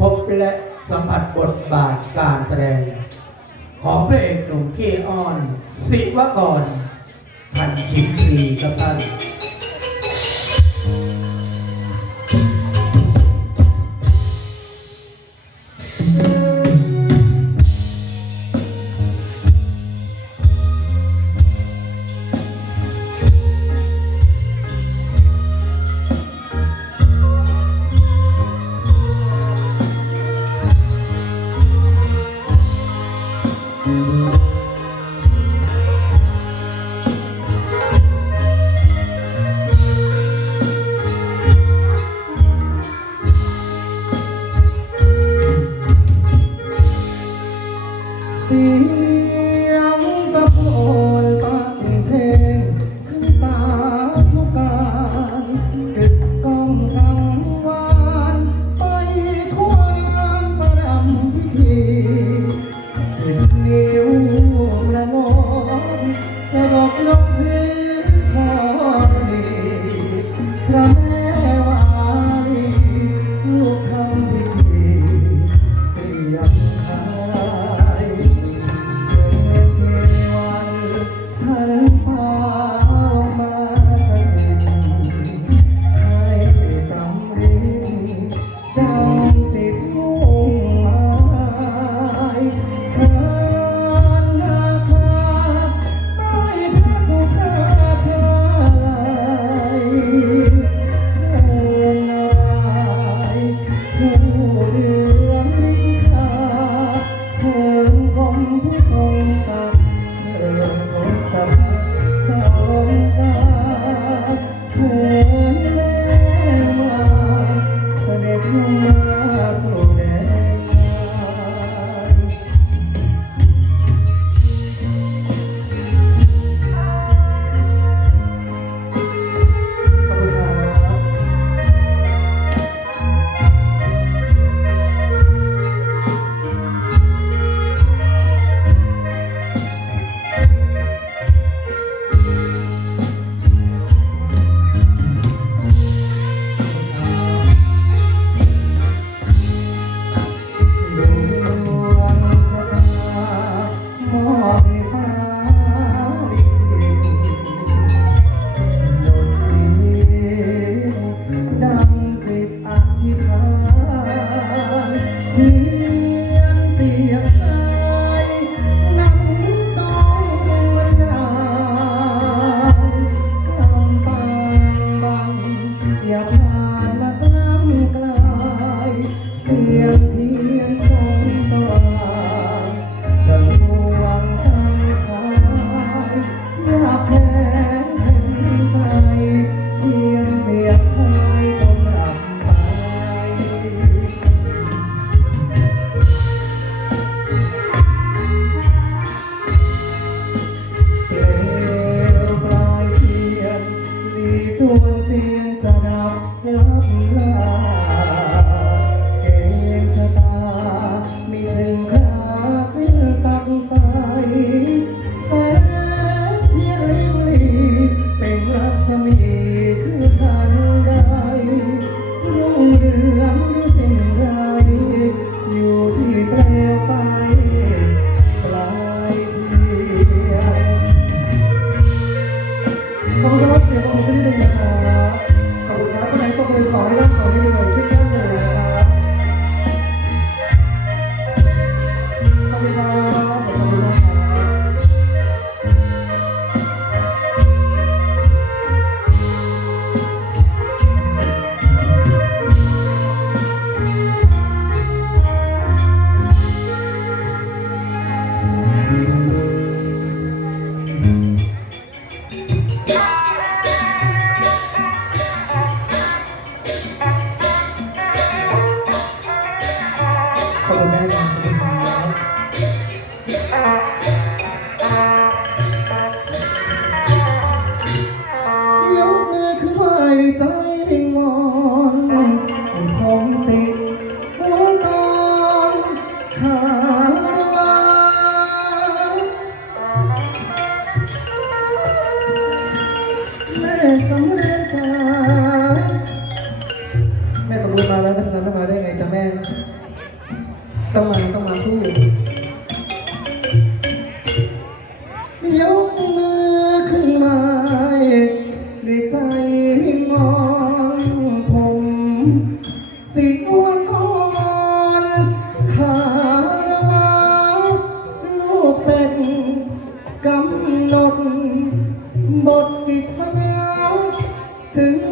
พบและสัมผัสบทบาทการแสดง ของพระเอกหนุ่มเคออนสิวกรพันชิตรีครับท่าน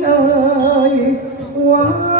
เอ่ยว่า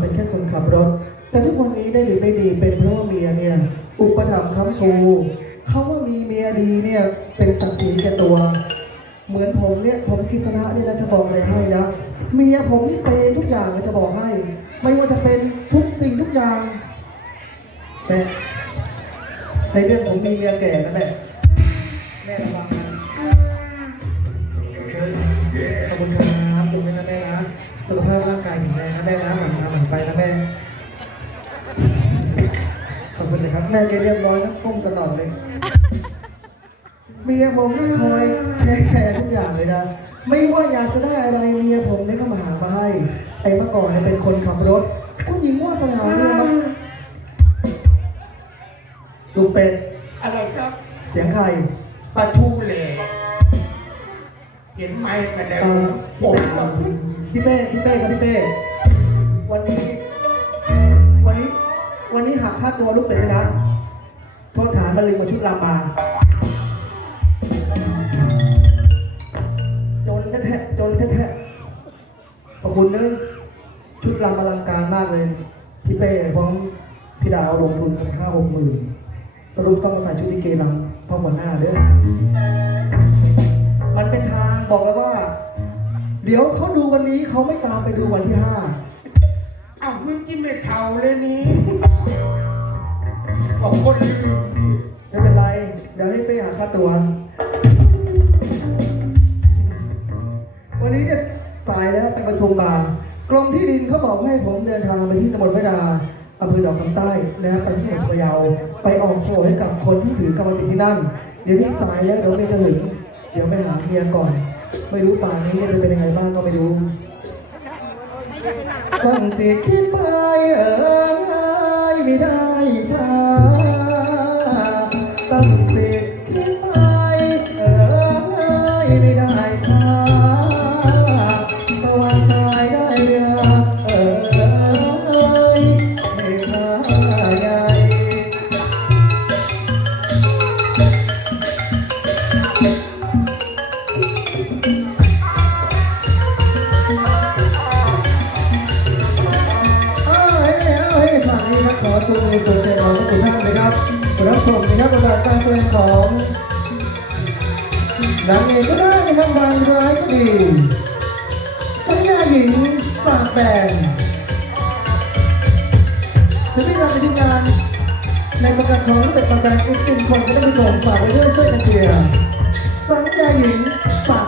เป็นแค่คนขับรถ แต่ทุกวันนี้ได้หรือไม่ดีเป็นเพราะว่าเมียเนี่ย อุปถัมภ์ค้ำชูเขาว่ามีเมียดีเนี่ยเป็นศักดิ์ศรีแก่ตัว เหมือนผมเนี่ยผมกฤษณะเนี่ยนะจะบอกอะไรให้นะเมียผมนี่เปทุกอย่างเลยจะบอกให้ ไม่ว่าจะเป็นทุกสิ่งทุกอย่างแม่ในเรื่องผมมีเมียแก่นะแม่แม่ระวังนะขอบคุณครับดูไปนะแม่นะสุขภาพร่างกายแข็งแรงนะแม่นะนมาหมั่น ไปนะแม่ ขอบคุณนะครับ แม่แกเรียบร้อยนะก้มตลอดเลย เมียผมนี่คอยแคร์แคร์ทุกอย่างเลยนะ ไม่ว่าอยากจะได้อะไรเมียผมเนี่ยก็มาหามาให้ ไอ้เมื่อก่อนเนี่ยเป็นคนขับรถ คุณหญิงว่าสนาเนี่ยมั้งลูกเป็ด อะไรครับ เสียงใครปลาทูเหล่เห็นไหมกันแล้วเอ่อผมกับพี่เป้พี่เป้ครับพี่เป้ วันนี้ วันนี้ วันนี้หักค่าตัวลูกเป็ดไปนะโทษฐานมาลืมมาชุดรามา จนแท้ๆจนแท้ๆขอบคุณนะชุดรำอลังการมากเลยพี่เป้พร้อมพี่ดาวลงทุนกันห้าหกหมื่นสรุปต้องมาใส่ชุดลิเกรำพ่อหัวหน้าเด้อมันเป็นทางบอกแล้วว่า เดี๋ยวเขาดูวันนี้เขาไม่ตามไปดูวันที่ห้า มึงจิ้มไม่เข่าเลยนี้บอกคนลืมไม่เป็นไร เดี๋ยวให้เป้หาค่าตัว วันนี้เนี่ยสายแล้วไปประชุมมากรมที่ดินเขาบอกให้ผมเดินทางไปที่ตำบลแม่ดาอำเภอดอกคำใต้นะครับไปที่จังหวัดพยาไปออกโชว์ให้กับคนที่ถือกรรมสิทธิ์ที่นั่น เดี๋ยวนี้สายแล้วเดี๋ยวเมย์จะถึงเดี๋ยวไปหาเมียก่อน ไม่รู้ป่านนี้จะเป็นยังไงบ้างก็ไปดู ตั้งจิตคิดไปเอ่ยไม่ได้จ้าตั้งจิต แบนศิลปินรับทงาน ในสังกัดของลูกเป็ดปังแบงอีกหนึ่งคนก็ต้องผู้ชงฝากไว้ด้วยช่วยกันเชียร์สังยาหญิงปาก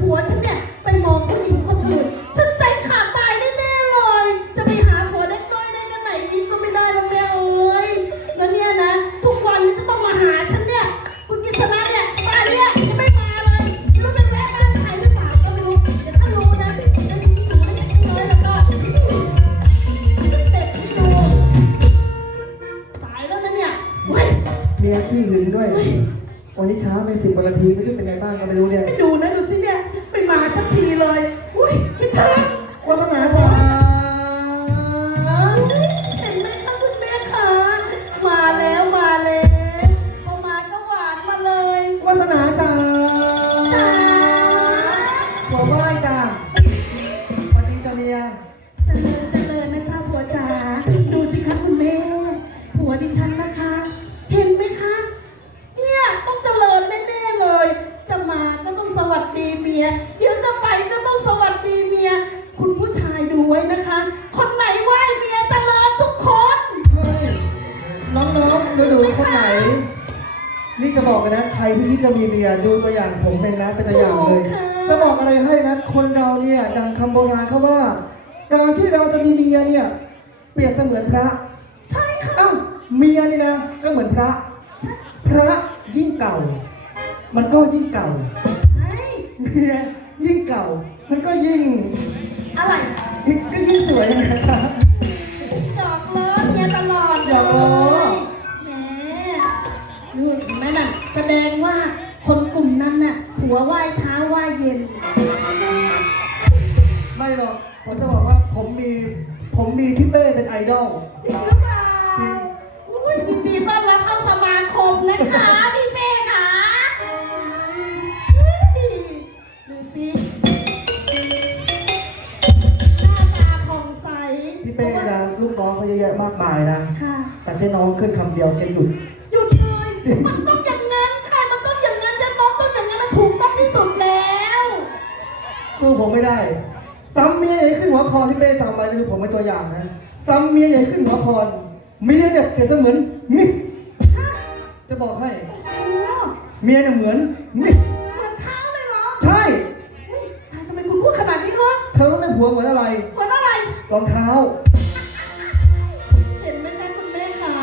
ผัวฉันเนี่ย ดีเบียดูตัวอย่างผมเป็นนะเป็นตัวอย่างเลยจะบอกอะไรให้นะ คนเราเนี่ยดังคำโบราณเขาว่า การที่เราจะมีเมียเนี่ยเปรียบเสมือนพระ ใช่ค่ะเมียนี่นะก็เหมือนพระ พระยิ่งเก่า มันก็ยิ่งเก่าเมียยิ่งเก่า มันก็ยิ่งอะไรก็ยิ่งสวยนะจ๊ะหยอกล้อเมียตลอดหยอกล้อแหมนู่แม่นั่นแสดงว่า หัวไหว้เช้าไหว้เย็น ไม่หรอกผมจะบอกว่าผมมีผมมีพี่เป้เป็นไอดอล จริงหรือเปล่าอุ้ยยินดีต้อนรับเข้าสมาคมนะคะพี่เป้ค่ะเฮ้ยดูสิหน้าตาผ่องใสพี่เป้นะลูกน้องเขาเยอะแยะมากมายนะ ค่ะ แต่เจ๊น้องขึ้นคำเดียวแกหยุด หยุดเลย มันต้อง ผมไม่ได้ ซ้ำเมียใหญ่ขึ้นหัวคอพี่เป้จำไว้นะดูผมเป็นตัวอย่างนะ ซ้ำเมียใหญ่ขึ้นหัวคอนเมียเนี่ยเปรียบเสมือนมิกจะบอกให้ โอ้โหเมียเนี่ยเหมือนมิกเหมือนเท้าเลยเหรอใช่เฮ้ยตายทำไมคุณพูดขนาดนี้ฮะเธอรู้ไหมผัวเหมือนอะไร เหมือนอะไร รองเท้า เห็นไหมคะคุณแม่คะ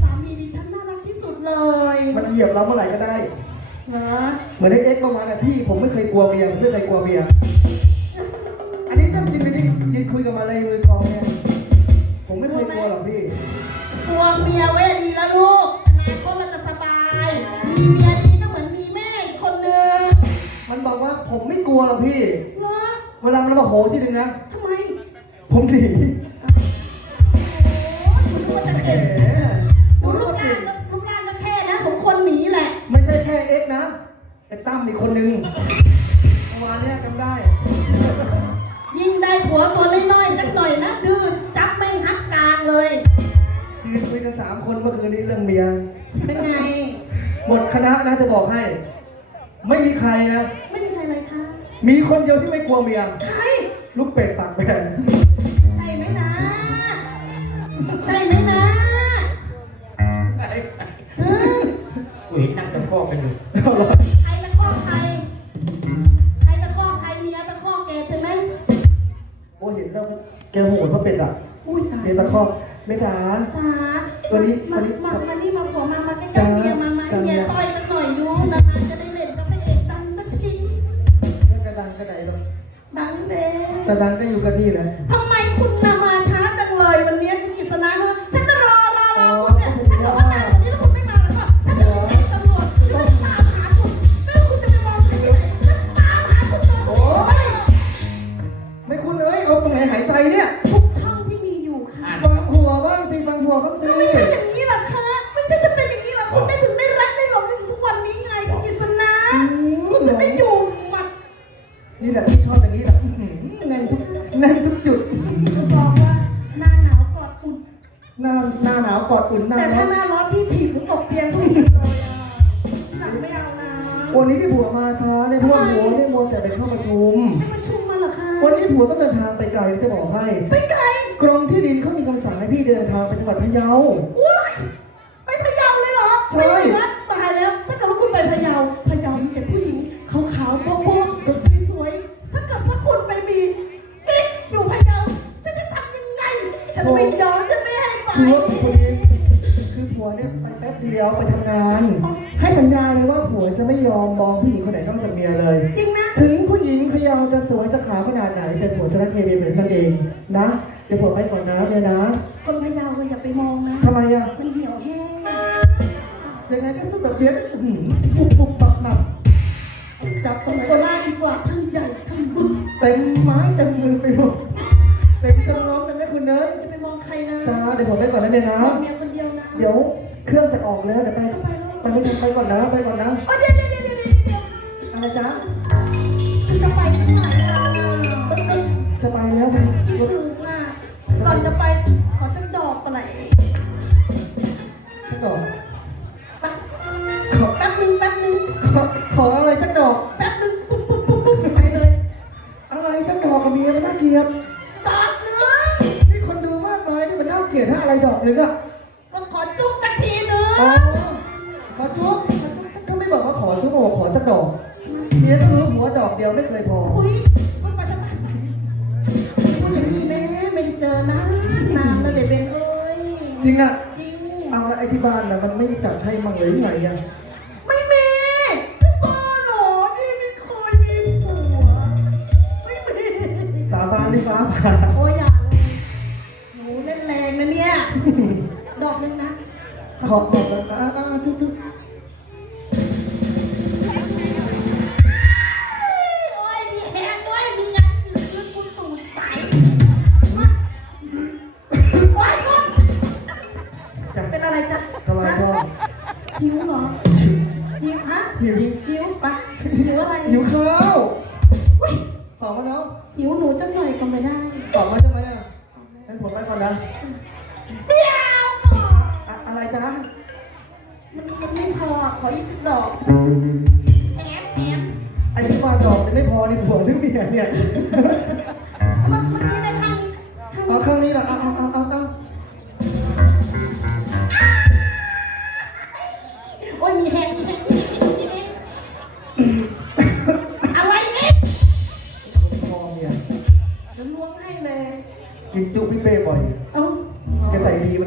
สามีดิฉันน่ารักที่สุดเลยมันเหยียบเราเมื่อไหร่ก็ได้ นะ เหมือนไอ้เอ็กซ์ประมาณน่ะพี่ผมไม่เคยกลัวเมียผมไม่เคยกลัวเมียอันนี้เรื่องจริงเลยนี่ยืนคุยกับมาเลยมือกลองเนี่ยผมไม่เคยกลัวหรอกพี่กลัวเมียไว้ดีแล้วลูกอนาคตเราจะสบาย มีเมียดีก็เหมือนมีแม่อีกคนนึงมันบอกว่าผมไม่กลัวหรอกพี่ เหรอเวลามันมาโหที่หนึ่งนะทำไม ผมหนี ตั้มอีกคนนึงเมื่อวานเนี้ยจำได้ ยิ่งได้ผัวตัวน้อยๆจักหน่อยนะดื้อจับแม่งทับกลางเลย ยืนคุยกันสามคนเมื่อคืนนี้เรื่องเมีย เป็นไง หมดคณะนะจะบอกให้ ไม่มีใครนะ ไม่มีใครเลยค่ะมีคนเดียวที่ไม่กลัวเมีย ใคร ลูกเป็ดปากแบนใช่ไหมนะ ใช่ไหมนะฮะกูเห็นนั่งตะคอกกันอยู่ คะวันนี้ผัวต้องเดินทางไปไกลจะบอกให้ ไปไกล กรมที่ดินเขามีคำสั่งให้พี่เดินทางไปจังหวัดพะเยา ว้ หืมปุบปุบปับหนับจับตรงไหนโคราชดีกว่าทั้งใหญ่ทั้งบึกเต็มไม้เต็มมือไปหมดเต็มจนล้นเลยแม่คุณเนยจะไปมองใครนะจ้าเดี๋ยวผมไปก่อนนะเมียนะ มองเมียคนเดียวนะเดี๋ยวเครื่องจะออกแล้วเดี๋ยวไปก็ไปแล้วไปไม่ทันไปก่อนนะไปก่อนนะ อ๋อเดี๋ยวเดี๋ยวเดี๋ยวเดี๋ยวเดี๋ยวอะไรจ๊ะ นี่ก็ขอจุ๊บสัทีนึงขอจุ๊บขอจุ๊บก็ไม่บอกว่าขอจุ๊บบอกขอสักดอกเมียก็รู้หัวดอกเดียวไม่เคยพออุ้ไปทำไมพูดอย่างนี้แม่ไม่ได้เจอนานานแล้วเด็กเบนเอ้ยจริงอะจริงเอาละไอที่บ้านนะมันไม่มีจัดให้มั่งเลยไงยังไม่มีที่บ้านหรอที่ไม่เคยมีผัวไม่มีสาบานที่ฟ้าผ่า ขอบคุณนะทุกๆ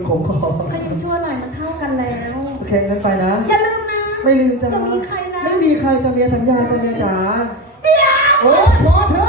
ของคอก็ยังชั่วหน่อยมันเท่ากันแล้ว แข่งกันไปนะ อย่าลืมนะไม่ลืมจ้ะอย่มีใครนะ ไม่มีใครจะเมียสัญญาจะเมียจ๋าเดี๋ยว โอ้พอเธอ